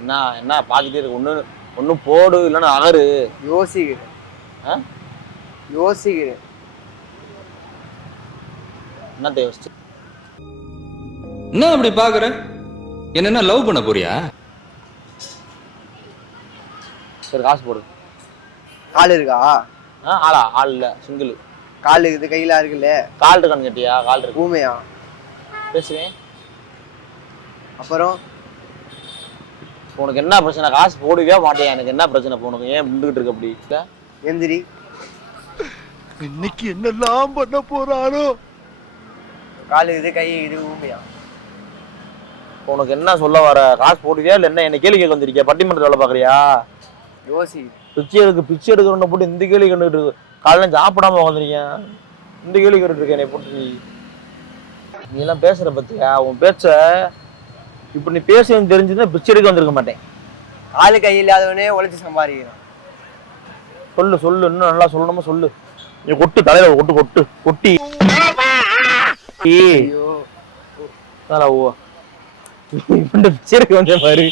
என்ன என்ன பார்த்துட்டே இருக்கு? ஒன்றும் போடு இல்லைன்னா அகரு. யோசிக்கிறேன். யோசிக்கிறேன். என்னத்த யோசிச்சு? என்ன அப்படி பாக்குற? என்ன லவ் பண்ண போறியா? சரி காசு போடு. கால் இருக்கா? ஆளா? ஆள் இல்லை, சிங்கிள். கால் இருக்குது, கையில இருக்குல்ல. கால் இருக்கான்னு கேட்டியா? கால் இருக்கு. ஊமையா? பேசுவேன். அப்புறம் உனக்கு என்ன பிரச்சனை? காசு போடுவே மாட்டேன். எனக்கு என்ன பிரச்சனை? உனக்கு ஏன் நின்றுகிட்டு இருக்கு அப்படி? எந்திரி. இன்னைக்கு என்னெல்லாம் பண்ண போறாரோ? கால் இது, கை இது, ஊமையா? உனக்கு என்ன சொல்ல வர? காசு போடுவியா இல்லை என்ன? என்ன கேள்வி கேட்க வந்திருக்கியா? பட்டிமன்றத்தில் வேலை பார்க்குறியா? யோசி. பிச்சை எடுக்கிறவனை போட்டு இந்த கேள்வி கேட்டுட்டு இருக்கு. காலையில் சாப்பிடாம உட்காந்துருக்கேன். இந்த கேள்வி கேட்டுட்டு இருக்கேன் என்னை போட்டு. நீ எல்லாம் பேசுற பத்தியா? உன் பேச்ச இப்ப நீ பேசுன்னு தெரிஞ்சுதான் பிச்சை எடுக்க வந்திருக்க மாட்டேன். காலு கை இல்லாதவனே உழைச்சி சம்பாதிக்கிறான். சொல்லு சொல்லு, இன்னும் நல்லா சொல்லணுமா சொல்லு. நீ கொட்டு, தலையில கொட்டி. ஐயோ ஓ பிச்சை எடுக்க வந்தேன் பாரு.